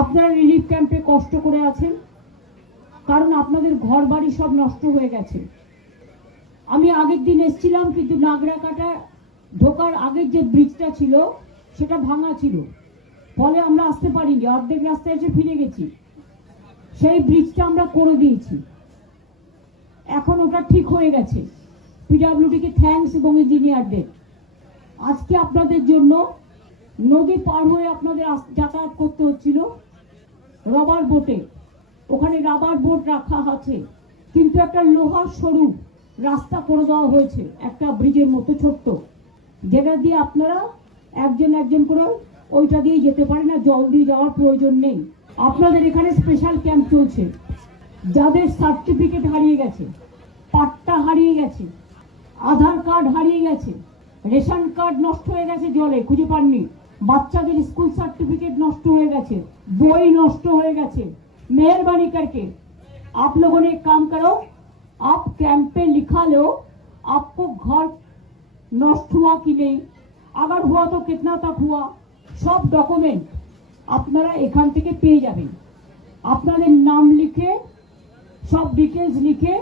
আপনারা রিলিফ ক্যাম্পে কষ্ট করে আছেন, কারণ আপনাদের ঘর বাড়ি সব নষ্ট হয়ে গেছে। আমি আগের দিন এসেছিলাম, কিন্তু নাগরাকাটা ঢোকার আগের যে ব্রিজটা ছিল সেটা ভাঙা ছিল, ফলে আমরা আসতে পারিনি, অর্ধেক রাস্তায় এসে ফিরে গেছি। সেই ব্রিজটা আমরা করে দিয়েছি, এখন ওটা ঠিক হয়ে গেছে। পিডব্লিউডিকে থ্যাঙ্কস এবং ইঞ্জিনিয়ারদের। আজকে আপনাদের জন্য নদী পার হয়ে আপনাদের যাতায়াত করতে হচ্ছিল রাবার বোটে। ওখানে রাবার বোট রাখা আছে, কিন্তু একটা লোহার সরু রাস্তা করে দেওয়া হয়েছে, একটা ব্রিজের মতো ছোট্ট, যেটা দিয়ে আপনারা একজন একজন করে ওইটা দিয়ে যেতে পারেন, না জল দিয়ে যাওয়ার প্রয়োজন নেই। আপনাদের এখানে স্পেশাল ক্যাম্প চলছে। যাদের সার্টিফিকেট হারিয়ে গেছে, পাট্টা হারিয়ে গেছে, আধার কার্ড হারিয়ে গেছে, রেশন কার্ড নষ্ট হয়ে গেছে, জলে খুঁজে পাননি, বাচ্চাদের স্কুল সার্टिफिकेट नष्ट हो गए, বই नष्ट हो गए, मेहरबानी करके आप लोगों ने एक काम करो, आप कैंप पे लिखा लो आपको घर नष्ट हुआ कि नहीं, अगर हुआ तो कितना तक हुआ, सब डॉक्यूमेंट আপনারা এখান থেকে পেয়ে যাবেন। আপনাদের নাম লিখে সব ডিটেইলস লিখে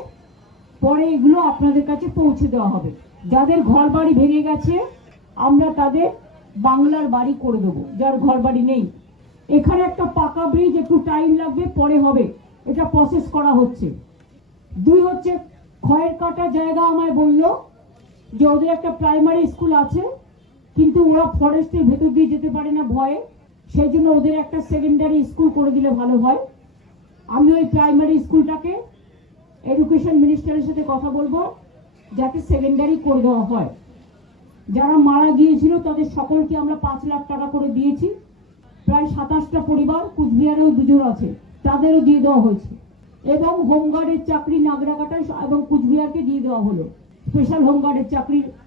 পরে এগুলো আপনাদের কাছে পৌঁছে দেওয়া হবে। যাদের ঘর বাড়ি ভেঙে গেছে আমরা তাদের বাংলার বাড়ি করে দেবো, যার ঘর বাড়ি নেই। এখানে একটা পাকা ব্রিজ, একটু টাইম লাগবে, পরে হবে, এটা প্রসেস করা হচ্ছে। দুই হচ্ছে খয়ের কাটা জায়গা আমায় বললো যে ওদের একটা প্রাইমারি স্কুল আছে, কিন্তু ওরা ফরেস্টের ভেতর দিয়ে যেতে পারে না ভয়ে, সেই জন্য ওদের একটা সেকেন্ডারি স্কুল করে দিলে ভালো হয়। আমি ওই প্রাইমারি স্কুলটাকে এডুকেশন মিনিস্টারের সাথে কথা বলবো যাতে সেকেন্ডারি করে দেওয়া হয়। যারা মারা গিয়েছিল তাদের সকলকে আমরা 5 লাখ টাকা করে দিয়েছি। প্রায় 27টা পরিবার, কুচবিহারেও 2 জন আছে, তাদেরও দিয়ে দেওয়া হয়েছে। এবং হোমগার্ডের চাকরি নাগরাকাটা এবং কুচবিহারকে দিয়ে দেওয়া হলো, স্পেশাল হোমগার্ডের চাকরি